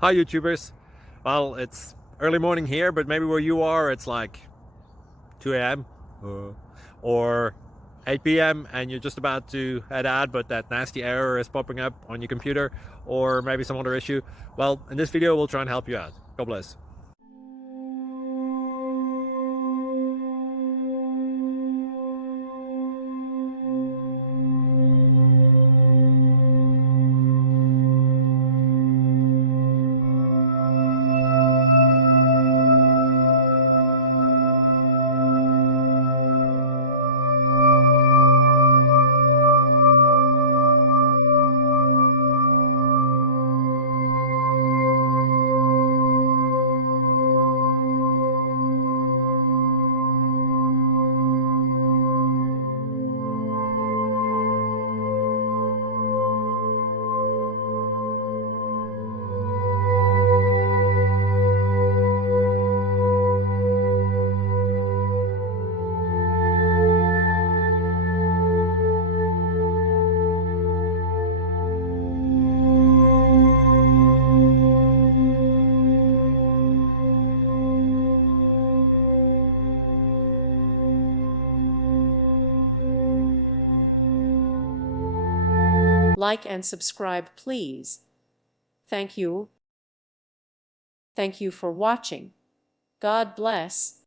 Hi YouTubers. Well, it's early morning here, but maybe where you are it's like 2 a.m. or 8 p.m. and you're just about to head out, but that nasty error is popping up on your computer, or maybe some other issue. Well, in this video we'll try and help you out. God bless. Like and subscribe, please. Thank you. Thank you for watching. God bless.